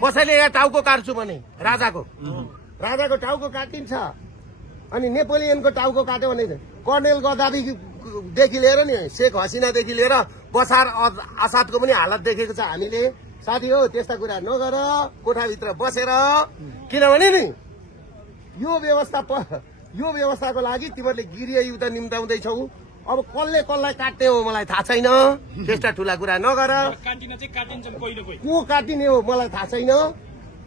कसैले यहाँ टाउको काट्छु भने राजाको टाउको काटिन्छ। अनि नेपोलियनको टाउको काट्यो भने कर्नेल गद्दाफीदेखि लिएर नि शेख हसिनादेखि लिएर बसार आसादको पनि हालत देखेको छ हामीले। साथी हो त्यस्ता कुरा नगर, कोठाभित्र बसेर, किनभने नि यो व्यवस्थाको लागि तिमीहरूले गृह युद्ध निम्ताउँदैछौ। अब कसले कसलाई काट्ने हो मलाई थाहा छैन, त्यस्ता ठुला कुरा नगर। को काटिने हो मलाई थाहा छैन।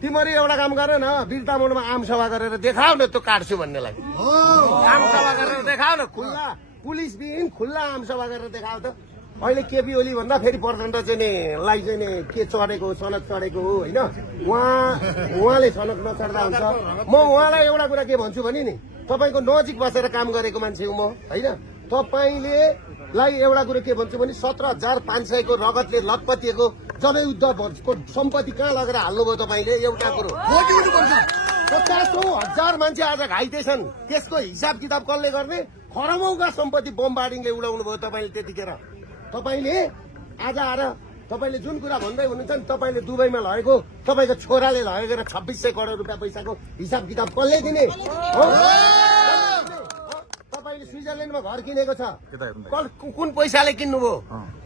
तिमीहरू एउटा काम गर न, वीरता मोडमा आमसभा गरेर देखाऊ न त्यो काट्छु भन्नेलाई। आमसभा गरेर देखाऊ न, खुल्ला पुलिसबिहीन खुल्ला आमसभा गरेर देखाऊ त। अहिले केपी ओली भन्दा फेरि प्रचण्ड चाहिँ नि लाई चाहिँ नि के चढेको सनक चढेको हो होइन। उहाँले सनक नचढ्दा हुन्छ। म उहाँलाई एउटा कुरा के भन्छु भने नि, तपाईँको नजिक बसेर काम गरेको मान्छे हो म होइन। तपाईँले लाई एउटा कुरो के भन्छु भने 17,500 को रगतले लटपटिएको जनयुद्धको सम्पत्ति कहाँ लगेर हाल्नुभयो तपाईँले? एउटा कुरो 50,000 मान्छे आज घाइते छन्, त्यसको हिसाब किताब कसले गर्ने? खरबौँका सम्पत्ति बमबार्डिङले उडाउनु भयो तपाईँले त्यतिखेर। तपाईँले आज आएर तपाईँले जुन कुरा भन्दै हुनुहुन्छ नि, तपाईँले दुबईमा लगेको तपाईँको छोराले लगेर 2600 करोड रुपियाँ पैसाको हिसाब किताब कसले दिने? तपाईँले स्विजरल्याण्डमा घर किनेको छ, कुन पैसाले किन्नुभयो?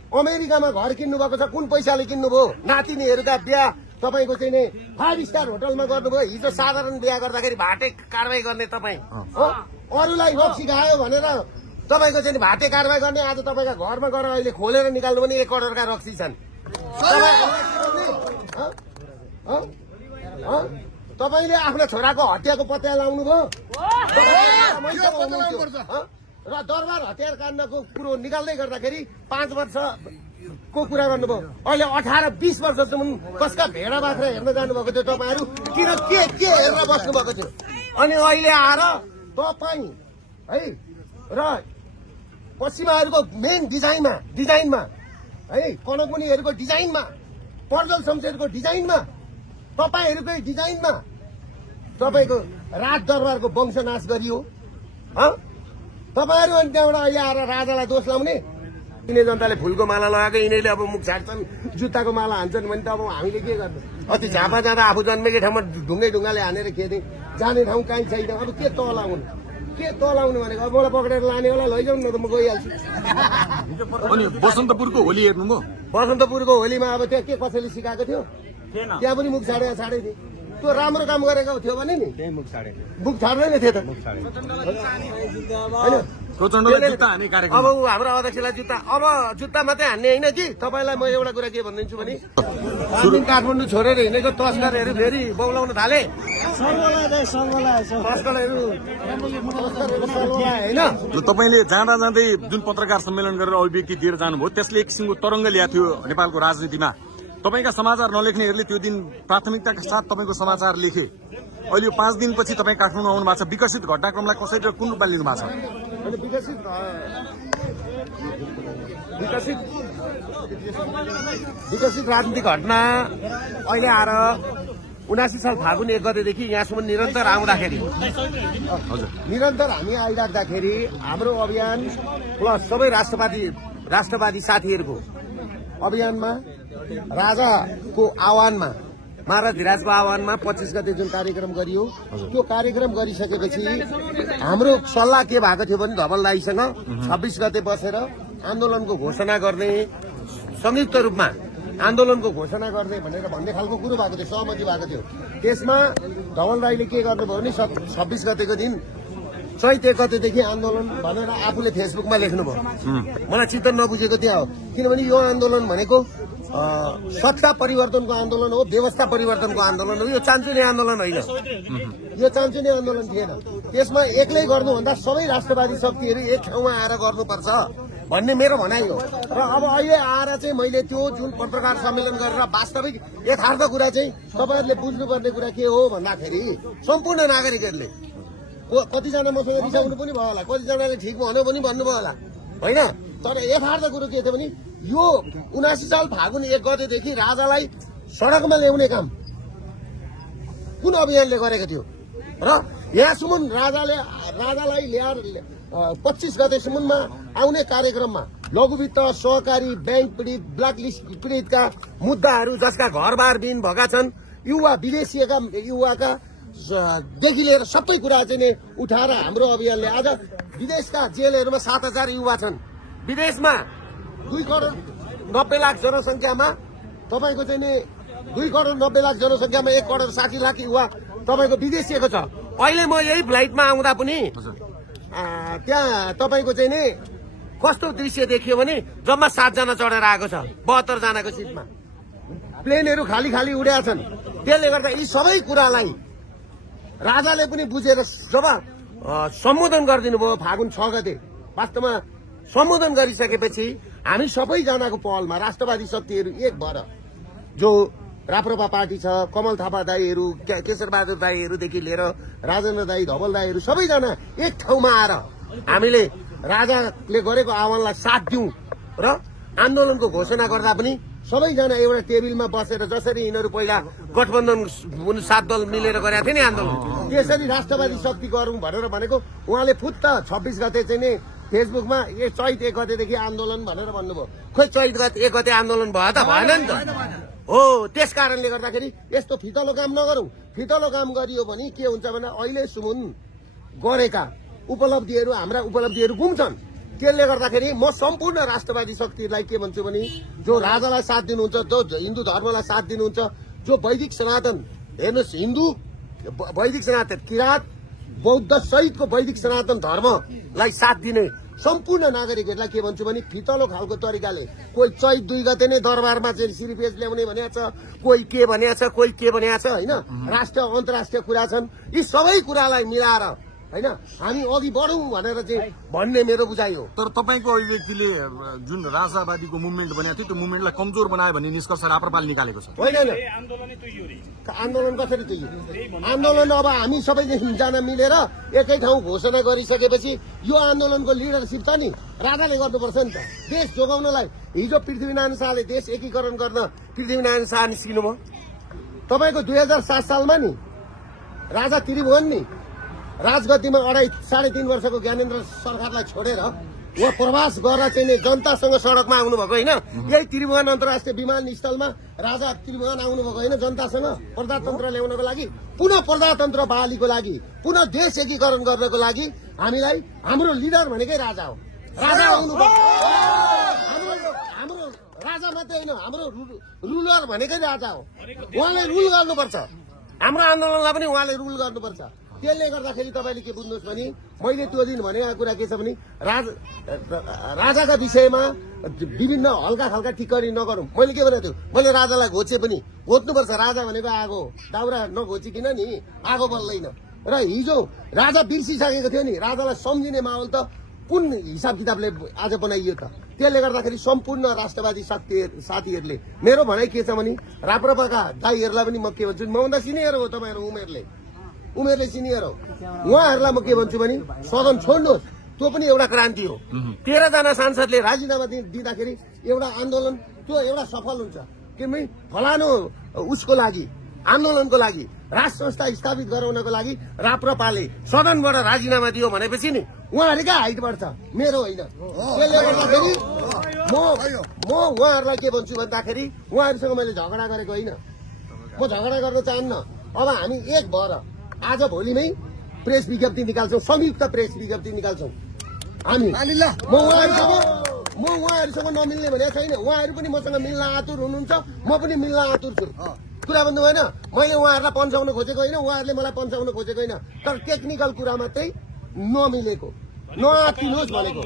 अमेरिकामा घर किन्नु भएको छ, कुन पैसाले किन्नुभयो? नातिनीहरूका बिहा तपाईँको चाहिँ नि 5 स्टार होटलमा गर्नुभयो। हिजो साधारण बिहा गर्दाखेरि भाटे कारवाही गर्ने तपाईँ अरूलाई रोग सिकायो भनेर तपाईँको चाहिँ भाटे कारवाही गर्ने। आज तपाईँका घरमा गएर अहिले खोलेर निकाल्नु भने 1 करोडका रक्सी छन्। तपाईँले आफ्नो छोराको हत्याको पत्ता लगाउनु भयो र दरबार हतियार काण्डको कुरो निकाल्दै गर्दाखेरि 5 वर्षको कुरा गर्नुभयो। अहिले 18-20 वर्षसम्म कसका भेडा बाख्रा हेर्न जानुभएको थियो तपाईँहरू? किन के हेरेर बस्नु भएको थियो? अनि अहिले आएर तपाईँ है र पश्चिमाहरूको मेन डिजाइनमा है, कनकमुनिहरूको डिजाइनमा, पर्जल शमशेरको डिजाइनमा, तपाईँहरूकै डिजाइनमा तपाईँको राज दरबारको वंशनाश गरियो। तपाईँहरू अनि त्यहाँबाट अहिले आएर राजालाई दोष लाउने। यिनै जनताले फुलको माला लगाएको, यिनीहरूले अब मुख छाड्छन्, जुत्ताको माला हान्छन् भने त अब हामीले के गर्नु? अति झापा जाँदा आफू जन्मेकै ठाउँमा ढुङ्गाले हानेर खेदे, जाने ठाउँ काहीँ छैन। अब के तलाउनु भनेको? अब मलाई पक्रेर लाने होला, लैजाउँ न त म गइहाल्छु। अनि बसन्तपुरको होली हेर्नुभयो? बसन्तपुरको होलीमा अब त्यहाँ के कसैले सिकाएको थियो? त्यहाँ पनि मुख छाडे थियो। त्यो राम्रो काम गरेको थियो भने नि मुख छाड्दैन थियो त। अब हाम्रो अध्यक्षलाई जुत्ता मात्रै हान्ने होइन कि। तपाईँलाई म एउटा कुरा के भनिदिन्छु भने, काठमाडौँ छोडेर हिँडेको तस्करहरू फेरि बौलाउन थाले। तपाईँले जाँदा जाँदै जुन पत्रकार सम्मेलन गरेर अभिव्यक्ति दिएर जानुभयो, त्यसले एक किसिमको तरङ्ग ल्याएको थियो नेपालको राजनीतिमा। तपाईँका समाचार नलेख्नेहरूले त्यो दिन प्राथमिकताका साथ तपाईँको समाचार लेखे। अहिले यो 5 दिनपछि तपाईँ काठमाडौँ आउनु भएको छ। विकसित घटनाक्रमलाई कसरी र कुन रूपमा लिनु भएको छ? विकसित राजनीतिक घटना अहिले आएर 79 साल फागुन 1 गतेदेखि यहाँसम्म निरन्तर आउँदाखेरि, निरन्तर हामी आइराख्दाखेरि हाम्रो अभियान प्लस सबै राष्ट्रवादी साथीहरूको अभियानमा, राजाको आह्वानमा, महाराज धिराजको आह्वानमा 25 गते जुन कार्यक्रम गरियो, त्यो कार्यक्रम गरिसकेपछि हाम्रो सल्लाह के भएको थियो भने धवल दाइसँग 26 गते बसेर आन्दोलनको घोषणा गर्ने, संयुक्त रूपमा आन्दोलनको घोषणा गर्ने भनेर भन्ने खालको कुरो भएको थियो, सहमति भएको थियो। त्यसमा धवल दाइले के गर्नुभयो भने 26 गतेको दिन चैत 1 गतेदेखि आन्दोलन भनेर आफूले फेसबुकमा लेख्नुभयो। मलाई चित्त नबुझेको त्यहाँ हो, किनभने यो आन्दोलन भनेको सत्ता परिवर्तनको आन्दोलन हो, व्यवस्था परिवर्तनको आन्दोलन हो। यो चान्चुने आन्दोलन होइन, यो चान्चुने आन्दोलन थिएन। त्यसमा एक्लै गर्नुभन्दा सबै राष्ट्रवादी शक्तिहरू एक ठाउँमा आएर गर्नुपर्छ भन्ने मेरो भनाइ हो। र अब अहिले आएर चाहिँ मैले त्यो जुन पत्रकार सम्मेलन गरेर वास्तविक यथार्थ कुरा चाहिँ तपाईँहरूले बुझ्नुपर्ने कुरा के हो भन्दाखेरि, सम्पूर्ण नागरिकहरूले, कतिजना मसँग रिसाउनु पनि भयो होला, कतिजनाले ठिक भन्यो पनि भन्नुभयो होला होइन, तर यथार्थ कुरो के थियो भने यो 79 साल फागुन 1 गतेदेखि राजालाई सडकमा ल्याउने काम कुन अभियानले गरेको थियो? र यहाँसम्म राजालाई ल्याएर 25 गतेसम्ममा आउने कार्यक्रममा लघुवित्त, सहकारी, बैंक पीडित, ब्ल्याकलिस्ट पीडितका मुद्दाहरू, जसका घरबार विहीन भएका छन्, युवा विदेशीका युवाका देखि लिएर सबै कुरा चाहिँ नि उठाएर हाम्रो अभियानले आज विदेशका जेलहरूमा 7,000 युवा छन्। विदेशमा 2 करोड 90 लाख जनसङ्ख्यामा तपाईँको चाहिँ नि 2 करोड 90 लाख जनसङ्ख्यामा 1 करोड 60 लाख युवा तपाईँको विदेशीको छ। अहिले म यही फ्लाइटमा आउँदा पनि त्यहाँ तपाईँको चाहिँ नि कस्तो दृश्य देखियो भने जम्मा 7 जना चढेर आएको छ 72 जनाको सिटमा। प्लेनहरू खाली खाली उडेका छन्। त्यसले गर्दा यी सबै कुरालाई राजाले पनि बुझेर जब सम्बोधन गरिदिनु भयो फागुन 6 गते, वास्तवमा सम्बोधन गरिसकेपछि हामी सबैजनाको पहलमा राष्ट्रवादी शक्तिहरू एक भएर जो राप्रपा पार्टी छ, कमल थापा दाईहरू, केशरबहादुर दाईहरूदेखि लिएर राजेन्द्र दाई, धवल दाईहरू सबैजना एक ठाउँमा आएर हामीले राजाले गरेको आह्वानलाई साथ दिउँ र आन्दोलनको घोषणा गर्दा पनि सबैजना एउटा टेबलमा बसेर जसरी यिनीहरू पहिला गठबन्धन 7 दल मिलेर गरेका थिए नि आन्दोलन, त्यसरी राष्ट्रवादी शक्ति गरौँ भनेर भनेको उहाँले फुत्त 26 गते चाहिँ नि फेसबुकमा चैत 1 गतेदेखि आन्दोलन भनेर भन्नुभयो। खोइ चैत 1 गते आन्दोलन भयो त भएन नि त हो। त्यस कारणले गर्दाखेरि यस्तो फितलो काम नगरौँ। फितलो काम गरियो भने के हुन्छ भने अहिलेसम्म गरेका उपलब्धिहरू हाम्रा उपलब्धिहरू गुम्छन्। त्यसले गर्दाखेरि म सम्पूर्ण राष्ट्रवादी शक्तिलाई के भन्छु भने जो राजालाई साथ दिनुहुन्छ, जो हिन्दू धर्मलाई साथ दिनुहुन्छ, जो वैदिक सनातन हेर्नुहोस् हिन्दू वैदिक सनातन किराँत बौद्ध सहितको वैदिक सनातन धर्मलाई साथ दिने सम्पूर्ण नागरिकहरूलाई के भन्छु भने फितलो खालको तरिकाले कोही चैत 2 गते नै दरबारमा चाहिँ सिरिपेज ल्याउने भनेको छ, कोही के भनेको छ, कोही के भनेको छ होइन। राष्ट्रिय अन्तर्राष्ट्रिय कुरा छन्। यी सबै कुरालाई मिलाएर होइन हामी अघि बढौँ भनेर चाहिँ भन्ने मेरो बुझाइ हो। तर तपाईँको अभिव्यक्तिले जुन राजावादीको मुभमेन्ट बनेको थियो त्यो मुभमेन्टलाई कमजोर बनायो भन्ने निष्कर्ष राप्रपाले निकालेको छ। होइन आन्दोलन कसरी तुइयो? आन्दोलन अब हामी सबैजना मिलेर एकै ठाउँ घोषणा गरिसकेपछि यो आन्दोलनको लिडरसिप त नि राजाले गर्नुपर्छ नि त। देश जोगाउनलाई हिजो पृथ्वीनारायण शाहले देश एकीकरण गर्न पृथ्वीनारायण शाह निस्किनु भयो। तपाईँको 2007 सालमा नि राजा त्रिभुवन नि राजगद्दीमा 2.5-3.5 वर्षको ज्ञानेन्द्र सरकारलाई छोडेर उहाँ प्रवास गरेर चाहिँ जनतासँग सड़कमा आउनुभएको होइन। यही त्रिभुवन अन्तर्राष्ट्रिय विमानस्थलमा राजा त्रिभुवन आउनुभएको होइन जनतासँग प्रजातन्त्र ल्याउनको लागि, पुनः प्रजातन्त्र बहालीको लागि, पुनः देश एकीकरण गर्नको लागि हामीलाई हाम्रो लिडर भनेकै राजा हो। राजा आउनुभयो। हाम्रो राजा मात्रै होइन हाम्रो रुलर भनेकै राजा हो। उहाँले रुल गर्नुपर्छ। हाम्रो आन्दोलनलाई पनि उहाँले रुल गर्नुपर्छ। त्यसले गर्दाखेरि तपाईँले के बुझ्नुहोस् भने मैले त्यो दिन भनेको कुरा के छ भने राजाका विषयमा विभिन्न हल्का खालका टिप्पणी नगरौँ। मैले के भनेको थियो, मैले राजालाई घोचे पनि घोच्नुपर्छ। राजा भनेको आगो, दाउरा नघोचिकन नि आगो बल्दैन। र हिजो राजा बिर्सिसकेको थियो नि, राजालाई सम्झिने माहौल त कुन हिसाब किताबले आज बनाइयो त? त्यसले गर्दाखेरि सम्पूर्ण राष्ट्रवादी साथीहरूले मेरो भनाइ के छ भने राप्रपाका दाईहरूलाई पनि म के भन्छु, मभन्दा सिनियर हो तपाईँहरू, उमेरले सिनियर हो, उहाँहरूलाई म के भन्छु भने सदन छोड्नुहोस्। त्यो पनि एउटा क्रान्ति हो। 13 जना सांसदले राजीनामा दिँदाखेरि एउटा आन्दोलन त्यो एउटा सफल हुन्छ। किनभने फलानु उसको लागि आन्दोलनको लागि राष्ट्र संस्था स्थापित गराउनको लागि राप्रपाले सदनबाट राजीनामा दियो भनेपछि नि उहाँहरूकै हाइट बढ्छ, मेरो होइन। त्यसले गर्दाखेरि म उहाँहरूलाई के भन्छु भन्दाखेरि उहाँहरूसँग मैले झगडा गरेको होइन, म झगडा गर्न चाहन्न। अब हामी एक भएर आज भोलिमै प्रेस विज्ञप्ति निकाल्छौँ, संयुक्त प्रेस विज्ञप्ति निकाल्छौँ हामी। म उहाँहरूसँग नमिल्ने भनेको छैन। उहाँहरू पनि मसँग मिल्न आतुर हुनुहुन्छ, म पनि मिल्न आतुर छु। कुरा भन्नु भएन। मैले उहाँहरूलाई पन्साउन खोजेको होइन, उहाँहरूले मलाई पन्साउन खोजेको होइन। तर टेक्निकल कुरा मात्रै नमिलेको, नआतिनुहोस् भनेको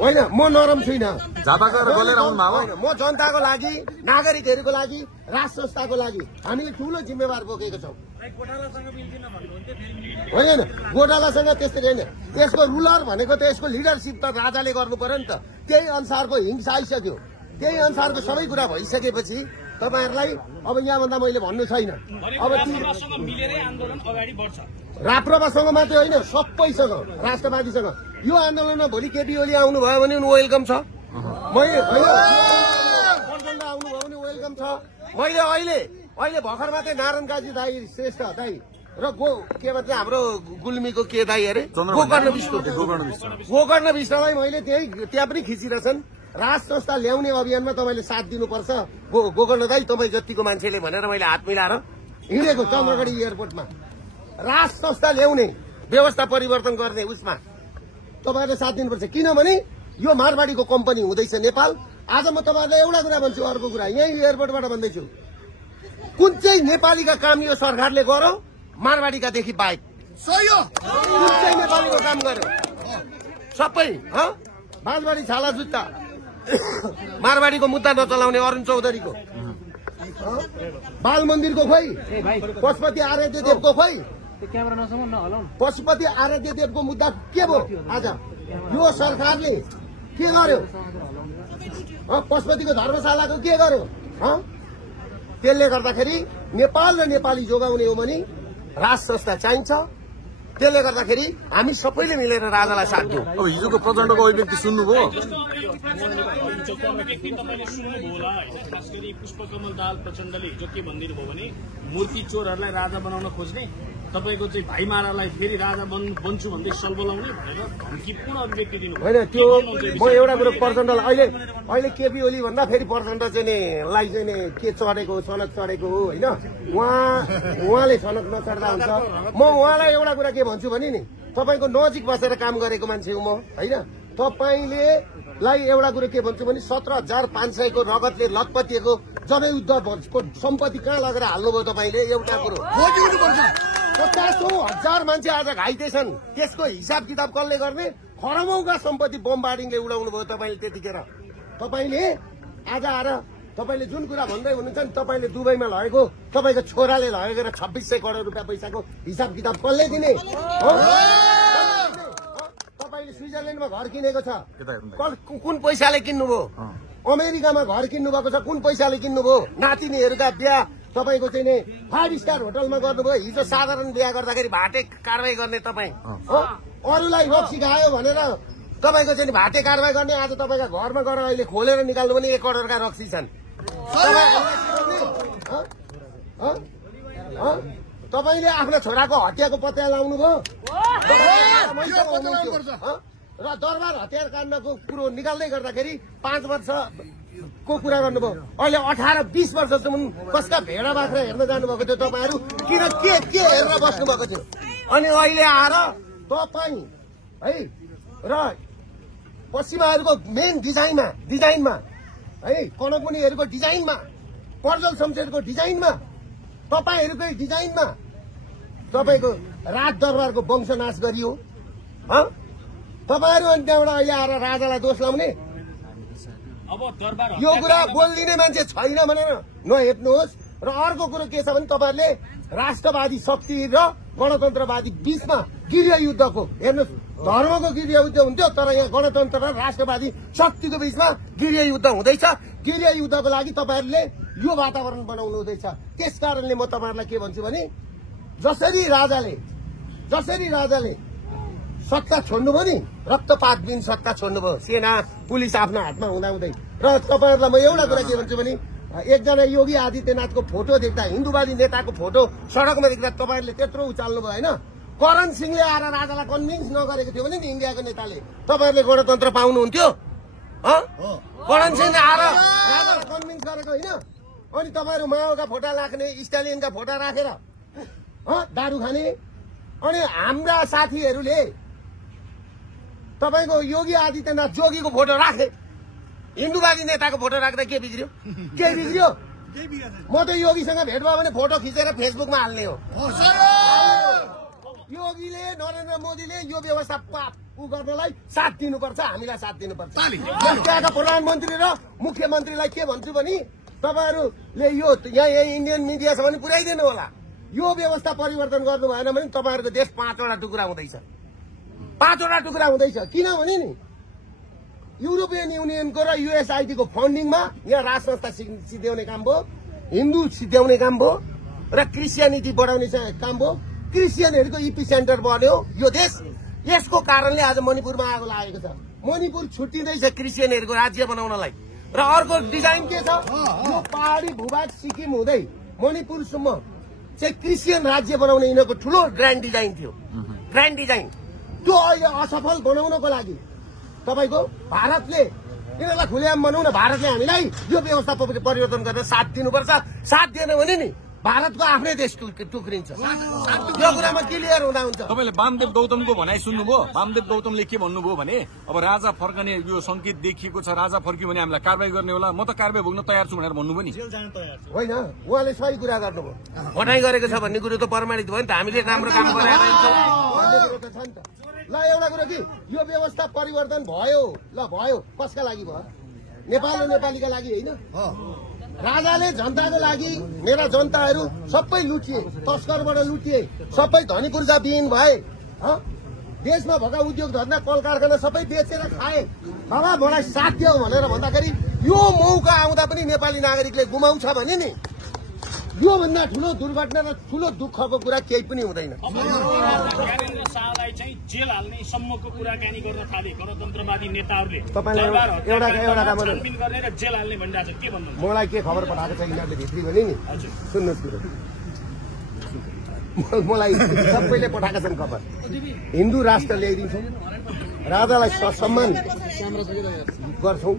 होइन। म नरम छुइनँ। म जनताको लागि, नागरिकहरूको लागि, राष्ट्र संस्थाको लागि हामीले ठूलो जिम्मेवार बोकेको छौँ। होइन गोठालासँग त्यस्तै होइन। यसको रुलर भनेको त यसको लिडरसिप त राजाले गर्नु पर्यो नि त। त्यही अनुसारको हिंसा आइसक्यो, त्यही अनुसारको सबै कुरा भइसकेपछि तपाईँहरूलाई अब यहाँभन्दा मैले भन्नु छैन। अब राप्रपासँग मात्रै होइन, सबैसँग, राष्ट्रवादीसँग यो आन्दोलनमा भोलि केपी ओली आउनुभयो भने वेलकम छ। मैले आउनुभयो भने वेलकम छ। मैले अहिले भर्खर मात्रै नारायण काजी दाई, श्रेष्ठ दाई र के भन्छ हाम्रो गुल्मीको के दाई अरे गोकर्ण विष्णुलाई मैले त्यहाँ पनि खिचिरहेछन्। राज संस्था ल्याउने अभियानमा तपाईँले साथ दिनुपर्छ गोकर्ण दाइ तपाईँ जतिको मान्छेले भनेर मैले हात मिलाएर हिँडेको चन्द्रगढी एयरपोर्टमा राज संस्था ल्याउने व्यवस्था परिवर्तन गर्ने उसमा तपाईँहरूले साथ दिनुपर्छ किनभने यो मारवाडीको कम्पनी हुँदैछ नेपाल। आज म तपाईँहरूलाई एउटा कुरा भन्छु अर्को कुरा यही एयरपोर्टबाट भन्दैछु कुन चाहिँ नेपालीका काम यो सरकारले गर्यो मारवाडीकादेखि बाहेक कुन चाहिँ नेपालीको काम गर्यो सबै मारवाडी छाला जुत्ता मारवाडीको मुद्दा नचलाउने अरुण चौधरीको बाल मन्दिरको खोइ पशुपति आराध्य देवको खोइ पशुपति आराध्य देवको मुद्दा के भयो आज यो सरकारले के गर्यो पशुपतिको धर्मशालाको के गर्यो त्यसले गर्दाखेरि नेपाल र नेपाली जोगाउने हो भने राज संस्था चाहिन्छ। त्यसले गर्दाखेरि हामी सबैले मिलेर राजालाई साथ दियौँ। अब हिजोको प्रचण्डको अभिव्यक्ति सुन्नुभयो खास गरी पुष्पकमल दाहाल प्रचण्डले हिजो के भनिदिनु भयो भने मूर्ति चोरहरूलाई राजा बनाउन खोज्ने तपाईँको चाहिँ भाइमारालाई फेरि राजा बन्छु भन्दै सलबलाउने भनेर धम्कीपूर्ण अभिव्यक्ति दिनु होइन। त्यो म एउटा कुरो प्रचण्डलाई अहिले केपी ओली भन्दा फेरि प्रचण्ड चाहिँलाई चाहिँ के चढेको सनक चढेको हो होइन उहाँले सनक नचढ्दा हुन्छ। म उहाँलाई एउटा कुरा के भन्छु भने नि तपाईँको नजिक बसेर काम गरेको मान्छे हो म होइन। तपाईँले एउटा कुरो के भन्छु भने 17,500 को रगतले लतपतिएको जनयुद्धको सम्पत्ति कहाँ लगेर हाल्नुभयो तपाईँले एउटा कुरो 50,000 मान्छे आज घाइते छन् त्यसको हिसाब किताब कसले गर्ने खरबौँका सम्पत्ति बमबार्डिङले उडाउनु भयो तपाईँले त्यतिखेर। तपाईँले आज आएर तपाईँले जुन कुरा भन्दै हुनुहुन्छ नि तपाईँले दुबईमा लगेको तपाईँको छोराले लगेर 2600 करोड रुपियाँ पैसाको हिसाब किताब कसले दिने तपाईँले स्विजरल्याण्डमा घर किनेको छ कुन पैसाले किन्नुभयो अमेरिकामा घर किन्नु भएको छ कुन पैसाले किन्नुभयो नातिनीहरूका बिहा तपाईँको चाहिँ नि 5 स्टार होटलमा गर्नुभयो हिजो साधारण बिहा गर्दाखेरि भाटे कारवाही गर्ने तपाईँ अरूलाई रोग सिकायो भनेर तपाईँको चाहिँ भाटे कारवाही गर्ने आज तपाईँका घरमा गएर अहिले खोलेर निकाल्नु भने 1 करोडका रक्सी छन्। तपाईँले आफ्नो छोराको हत्याको पत्ता लगाउनु भयो र दरबार हतियार काण्डको कुरो निकाल्दै गर्दाखेरि 5 वर्षको कुरा गर्नुभयो। अहिले 18-20 वर्षसम्म कसका भेडा बाख्रा हेर्न जानुभएको थियो तपाईँहरू किन के हेरेर बस्नु भएको थियो अनि अहिले आएर तपाईँ है र पश्चिमाहरूको मेन डिजाइनमा है कनकुनीहरूको डिजाइनमा पर्जल शमशेरको डिजाइनमा तपाईँहरूकै डिजाइनमा तपाईँको राज दरबारको वंशनाश गरियो। तपाईँहरू अनि त्यहाँबाट अहिले आएर राजालाई दोष लाउने यो कुरा बोलिदिने मान्छे छैन भनेर नहेप्नुहोस्। र अर्को कुरो के छ भने तपाईँहरूले राष्ट्रवादी शक्ति र गणतन्त्रवादी बीचमा गृह युद्धको हेर्नुहोस् धर्मको गृह युद्ध हुन्थ्यो तर यहाँ गणतन्त्र र राष्ट्रवादी शक्तिको बीचमा गृह युद्ध हुँदैछ। गृह युद्धको लागि तपाईँहरूले यो वातावरण बनाउनु हुँदैछ। त्यस कारणले म तपाईँहरूलाई के भन्छु भने जसरी राजाले सत्ता छोड्नुभयो नि रक्तपात बिन सत्ता छोड्नुभयो सेना पुलिस आफ्नो हातमा हुँदाहुँदै। र तपाईँहरूलाई म एउटा कुरा के भन्छु भने एकजना योगी आदित्यनाथको फोटो देख्दा हिन्दूवादी नेताको फोटो सड़कमा देख्दा तपाईँहरूले त्यत्रो उचाल्नु भयो होइन। करण सिंहले आएर राजालाई कन्भिन्स नगरेको थियो भने नि इन्डियाको नेताले तपाईँहरूले गणतन्त्र पाउनुहुन्थ्यो। करण सिंहले आएर राजालाई कन्भिन्स गरेको होइन। अनि तपाईँहरू माओका फोटा राख्ने स्टालिनका फोटा राखेर दारू खाने अनि हाम्रा साथीहरूले तपाईँको योगी आदित्यनाथ जोगीको फोटो राखे हिन्दूवादी नेताको फोटो राख्दा के बिग्रियो म त योगीसँग भेट भयो भने फोटो खिचेर फेसबुकमा हाल्ने हो। योगीले नरेन्द्र मोदीले यो व्यवस्था गर्नलाई साथ दिनुपर्छ हामीलाई साथ दिनुपर्छ। त्यहाँका प्रधानमन्त्री र मुख्यमन्त्रीलाई के भन्छु भने तपाईँहरूले यो यहाँ इन्डियन मिडिया छ भने पुर्याइदिनु होला। यो व्यवस्था परिवर्तन गर्नु भएन भने तपाईँहरूको देश 5वटा टुक्रा हुँदैछ 5वटा टुक्रा हुँदैछ। किनभने नि युरोपियन युनियनको र युएसआइडीको फन्डिङमा यहाँ राज संस्था सिद्ध्याउने काम भयो हिन्दू सिद्ध्याउने काम भयो र क्रिस्चियनिटी बढाउने काम भयो। क्रिस्चियनहरूको इपी सेन्टर बन्यो यो देश। यसको कारणले आज मणिपुरमा आगो लागेको छ। मणिपुर छुट्टिँदैछ क्रिस्चियनहरूको राज्य बनाउनलाई। र अर्को डिजाइन के छ यो पहाडी भूभाग सिक्किम हुँदै मणिपुरसम्म चाहिँ क्रिस्चियन राज्य बनाउने यिनीहरूको ठूलो ग्रान्ड डिजाइन थियो। ग्रान्ड डिजाइन त्यो अहिले असफल बनाउनको लागि तपाईँको भारतले यिनीहरूलाई खुलेआम बनाउन भारतले हामीलाई यो व्यवस्था परिवर्तन गरेर साथ दिनुपर्छ। साथ दिएन भने नि भारतको आफ्नै देश टुक्रिन्छ। यो कुरामा क्लियर हुँदा हुन्छ। तपाईँले वामदेव गौतमको भनाइ सुन्नुभयो? वामदेव गौतमले के भन्नुभयो भने अब राजा फर्कने यो संकेत देखिएको छ, राजा फर्क्यो भने हामीलाई कारवाही गर्ने होला, म त कारवाही भोग्न तयार छु भनेर भन्नुभयो नि। होइन, उहाँले सही कुरा गर्नुभयो। भनाइ गरेको छ भन्ने कुरो त प्रमाणित भयो नि त। हामीले राम्रो काम गरेर ल एउटा कुरो कि यो व्यवस्था परिवर्तन भयो, ल भयो, कसका लागि भयो? नेपाल र नेपालीका लागि होइन। राजाले जनताको लागि मेरा जनताहरू सबै लुटिए, तस्करबाट लुटिए, सबै धनी पूर्जा विहीन भए, देशमा भएका उद्योग धन्दा कल कारखाना सबै बेचेर खाए। बाबा मलाई साथ दियो भनेर भन्दाखेरि यो मौका आउँदा पनि नेपाली नागरिकले गुमाउँछ भने नि योभन्दा ठुलो दुर्घटना र ठुलो दुःखको कुरा केही पनि हुँदैन। ज्ञानेन्द्र शाहलाई चाहिँ जेल हाल्ने सम्मको कुराकानी गर्न थाले गणतन्त्रवादी नेताहरूले। तपाईँले एउटा काम छानबिन गर्ने र जेल हाल्ने भनिरहेको छ, के भन्नु? मलाई के खबर पठाएको छ यिनीहरूले भित्री भने नि, सुन्नुहोस् कुरो, मलाई सबैले पठाएका छन् खबर। हिन्दू राष्ट्र ल्याइदिन्छौँ, राजालाई सम्मान गर्छौँ,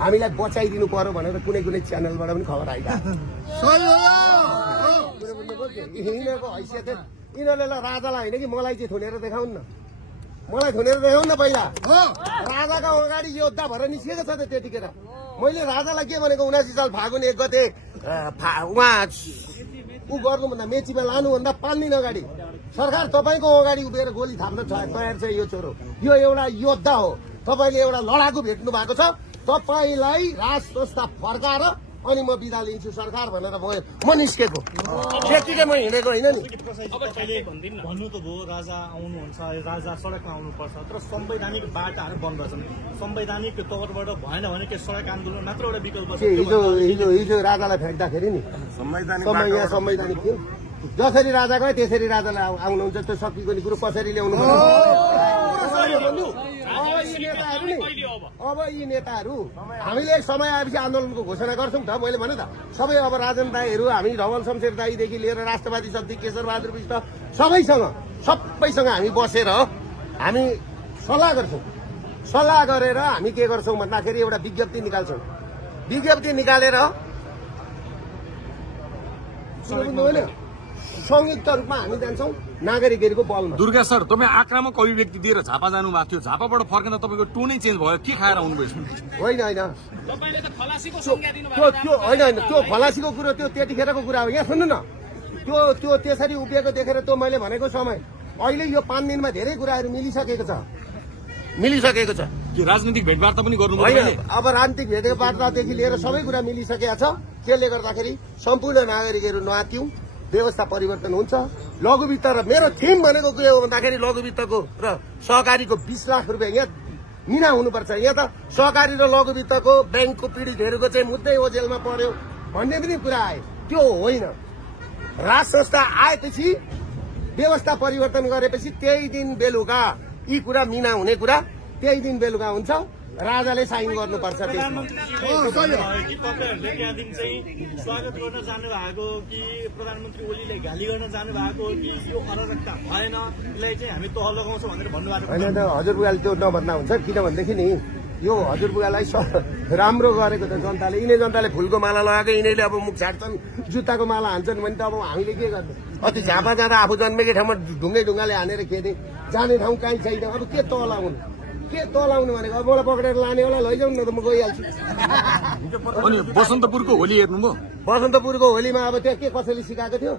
हामीलाई बचाइदिनु पर्यो भनेर कुनै कुनै च्यानलबाट पनि खबर आइरहेको। यिनीहरूको हैसियत यिनीहरूले ल राजालाई होइन कि मलाई चाहिँ थुनेर देखाउन् न, मलाई थुनेर देखाउन् न। पहिला राजाका अगाडि योद्धा भएर निस्किएको छ त त्यतिखेर। मैले राजालाई के भनेको 79 साल फागुन 1 गते उहाँ ऊ गर्नुभन्दा मेचीमा लानुभन्दा 5 दिन अगाडि सरकार तपाईँको अगाडि उभिएर गोली थाप्न तयार छ। यो छोरो यो एउटा योद्धा हो, तपाईँले एउटा लडाकु भेट्नु भएको छ, तपाईँलाई राज संस्था फर्काएर अनि म बिदा लिन्छु सरकार भनेर म निस्केको। त्यतिकै म हिँडेको होइन नि। भन्नु त भयो राजा आउनुहुन्छ, राजा सडकमा आउनुपर्छ, तर संवैधानिक बाटाहरू बन्द छन्। संवैधानिक तौरबाट भएन भने के सडक आन्दोलन मात्र एउटा विकल्प छ? हिजो राजालाई फ्याँक्दाखेरि नि संवैधानिक थियो। जसरी राजा गयो त्यसरी राजालाई आउनुहुन्छ, त्यो सकिएको नि कुरो कसरी ल्याउनु पर्छ? अब यी नेताहरू हामीले समय आएपछि आन्दोलनको घोषणा गर्छौँ त। मैले भने त सबै अब राजन दाईहरू, हामी धवल शमशेर दाईदेखि लिएर राष्ट्रवादी शक्ति केशर बहादुर विष्ट सबैसँग हामी बसेर हामी सल्लाह गर्छौँ। सल्लाह गरेर हामी के गर्छौँ भन्दाखेरि एउटा विज्ञप्ति निकाल्छौँ। विज्ञप्ति निकालेर संयुक्त रूपमा हामी जान्छौँ नागरिकहरूको बलमा। दुर्गा सर, तपाईँ आक्रामक अभिव्यक्ति दिएर झापा जानुभएको थियो, झापाबाट फर्केर तपाईँको टोनै चेन्ज भयो, के खाएर आउनुभयो? होइन त्यो खलासीको कुरो त्यो त्यतिखेरको कुरा हो। यहाँ सुन्नु न, त्यो त्यसरी उभिएको देखेर त्यो मैले भनेको समय अहिले यो 5 दिनमा धेरै कुराहरू मिलिसकेको छ। कि राजनीतिक भेटवार्ता पनि गर्नु होइन, अब राजनीतिक भेटवार्तादेखि लिएर सबै कुरा मिलिसकेका छ। त्यसले गर्दाखेरि सम्पूर्ण नागरिकहरू नआत्यौँ, व्यवस्था परिवर्तन हुन्छ। लघुवित्त र मेरो थिम भनेको के हो भन्दाखेरि लघुवित्तको र सहकारीको 20 लाख रुपियाँ यहाँ मिना हुनुपर्छ। यहाँ त सहकारी र लघुवित्तको ब्याङ्कको पीडितहरूको चाहिँ मुद्दै हो, जेलमा पर्यो भन्ने पनि कुरा आयो। त्यो होइन, राज संस्था आएपछि व्यवस्था परिवर्तन गरेपछि त्यही दिन बेलुका यी कुरा मिना हुने कुरा त्यही दिन बेलुका हुन्छ। राजाले साइन गर्नुपर्छ। तपाईँहरूले त्यहाँ दिन चाहिँ स्वागत गर्न जानु भएको कि प्रधानमन्त्री ओलीलाई गाली गर्न जानु भएको कि यो अराजकता भएन, यसलाई चाहिँ हामी तह लगाउँछौँ भनेर भन्नुभएको? होइन त हजुरबुवाले त्यो नभन्दा हुन्छ, किनभनेदेखि नि यो हजुरबुवालाई राम्रो गरेको त जनताले। यिनै जनताले फुलको माला लगाएको, यिनीहरूले अब मुख छाड्छन्, जुत्ताको माला हान्छन् भने त अब हामीले के गर्नु? अति झापा जाँदा आफू जन्मेकै ठाउँमा ढुङ्गाले हानेर खेदे, जाने ठाउँ काहीँ छैन। अब के तलाउनु भनेको? अब मलाई पक्रेर लाने होला, लैजाउनु न त, म गइहाल्छु। अनि बसन्तपुरको होली हेर्नुभयो? बसन्तपुरको होलीमा अब त्यहाँ के कसैले सिकाएको थियो?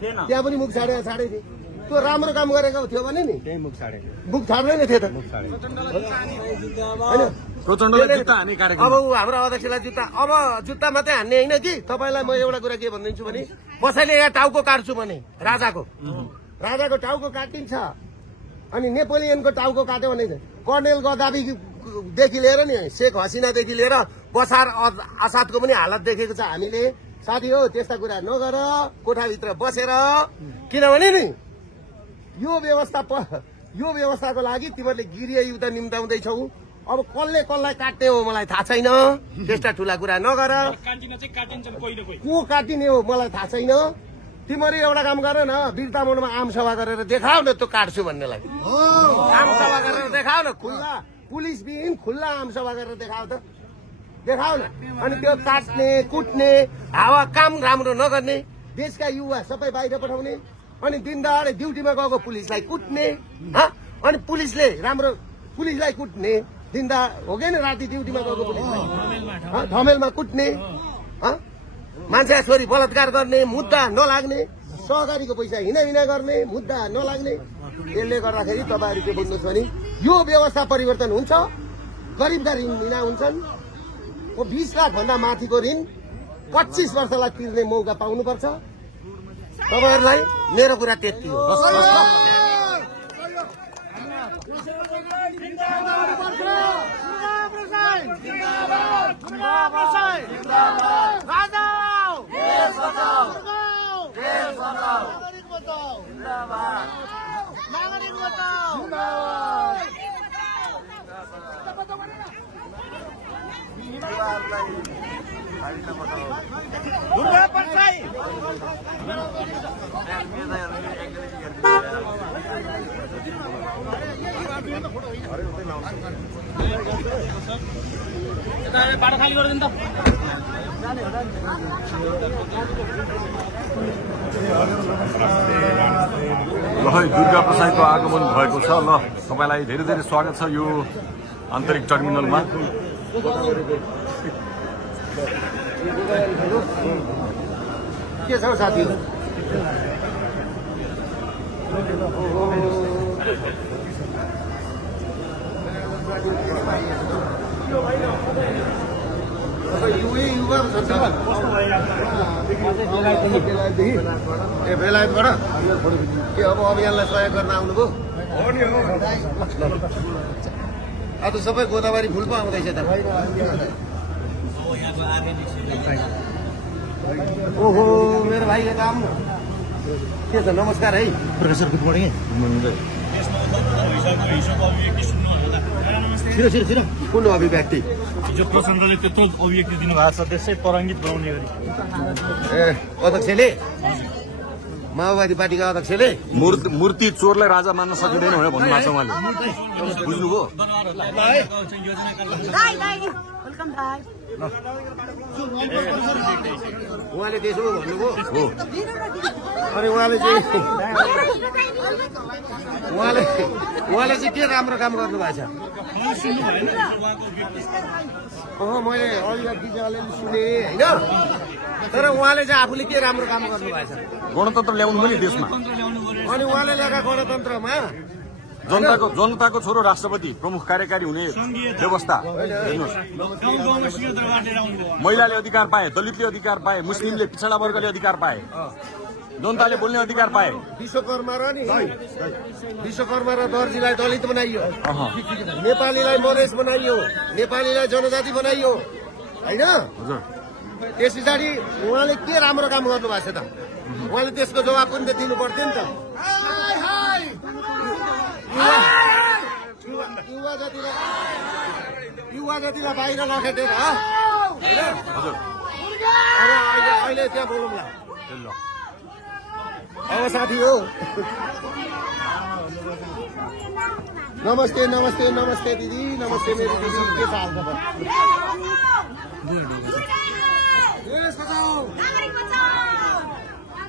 त्यहाँ पनि मुख छाडे थियो। त्यो राम्रो काम गरेको थियो भने नि मुख छाड्दैन थियो त। अब हाम्रो अध्यक्षलाई अब जुत्ता मात्रै हान्ने होइन कि। तपाईँलाई म एउटा कुरा के भनिदिन्छु भने कसैले यहाँ टाउको काट्छु भने राजाको टाउको काटिन्छ। अनि नेपोलियनको टाउको काट्यो भने कर्णेल गद्दाफीदेखि लिएर नि शेख हसिनादेखि लिएर बसार आसादको पनि हालत देखेको छ हामीले। साथी हो, त्यस्ता कुरा नगर, कोठाभित्र बसेर। किनभने नि यो व्यवस्थाको लागि तिमीहरूले गृह युद्ध निम्ताउँदैछौ। अब कसलाई काट्ने हो मलाई थाहा छैन, त्यस्ता ठुला कुरा नगर। को काटिने हो मलाई थाहा छैन। तिमीहरू एउटा काम गर न, वीरता मोडमा आम सभा गरेर देखाऊ न त्यो काट्छु भन्नेलाई। आम सभा गरेर देखाऊ न, खुल्ला पुलिसबिहीन खुल्ला आमसभा गरेर देखाओ त, देखाओ न। अनि त्यो काट्ने कुट्ने हावा काम राम्रो नगर्ने देशका युवा सबै बाहिर पठाउने अनि दिनदहाडे ड्युटीमा गएको पुलिसलाई कुट्ने अनि पुलिसले राम्रो पुलिसलाई कुट्ने दिनदा हो कि राति ड्युटीमा गएको पुलिसलाई धमेलमा कुट्ने मान्छे छोरी बलात्कार गर्ने मुद्दा नलाग्ने सहकारीको पैसा हिना गर्ने मुद्दा नलाग्ने। यसले गर्दाखेरि तपाईँहरू के बुझ्नुहोस् भने यो व्यवस्था परिवर्तन हुन्छ। गरिबका ऋण लिना हुन्छन्। 20 लाख भन्दा माथिको ऋण 25 वर्षलाई तिर्ने मौका पाउनुपर्छ। तपाईँहरूलाई मेरो कुरा त्यति हो। बाटो खाली गरिदिनु त। ल दुर्गा प्रसादको आगमन भएको छ। ल तपाईँलाई धेरै धेरै स्वागत छ यो आन्तरिक टर्मिनलमा। के छ साथी? बेलायतबाट के अब अभियानलाई सहयोग गर्न आउनुभयो? आज सबै गोदावरी फुल पो आउँदैछ त। ओहो मेरो भाइ काम के छ? नमस्कार है प्रोफेसर, गुड मर्निङ। कुन अभिव्यक्ति? हिजो प्रचण्डले त्यत्रो अभिव्यक्ति दिनुभएको छ त्यसै तरङ्गित बनाउने गरी। ए अध्यक्षले, माओवादी पार्टीका अध्यक्षले मूर्ति चोरलाई राजा मान्न सकिँदैन भनेर भन्नुभएको छ उहाँले। बुझ्नुभयो? उहाँले त्यसो भन्नुभयो हो। अनि उहाँले चाहिँ के राम्रो काम गर्नु भएको छ? मैले अलिकति सुने होइन, तर उहाँले चाहिँ आफूले के राम्रो काम गर्नु भएको छ? गणतन्त्र ल्याउनु पनि देशमा। अनि उहाँले ल्याएका गणतन्त्रमा जनताको छोरो राष्ट्रपति प्रमुख कार्यकारी हुने व्यवस्था हेर्नुहोस्। महिलाले अधिकार पाए, दलितले अधिकार पाए, मुस्लिमले पिछडा वर्गले अधिकार पाए, जनताले बोल्ने अधिकार पाए। विश्वकर्मा र दर्जीलाई दलित बनाइयो, नेपालीलाई मधेस बनाइयो, नेपालीलाई जनजाति बनाइयो होइन। त्यस पछाडि उहाँले के राम्रो काम गर्नु भएको छ त? उहाँले त्यसको जवाब पनि त दिनु पर्थ्यो नि त। युवा जतिलाई बाहिर नखेटेर अहिले त्यहाँ बोलौँला। अब साथी हो, नमस्ते नमस्ते नमस्ते दिदी, नमस्ते मेरो दिदी। के छ हालखबर?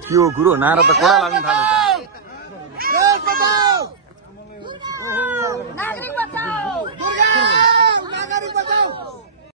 त्यो कुरो नारा त कडा लाग्नु थाल्यो। नागरिक बचाओ, दुर्गा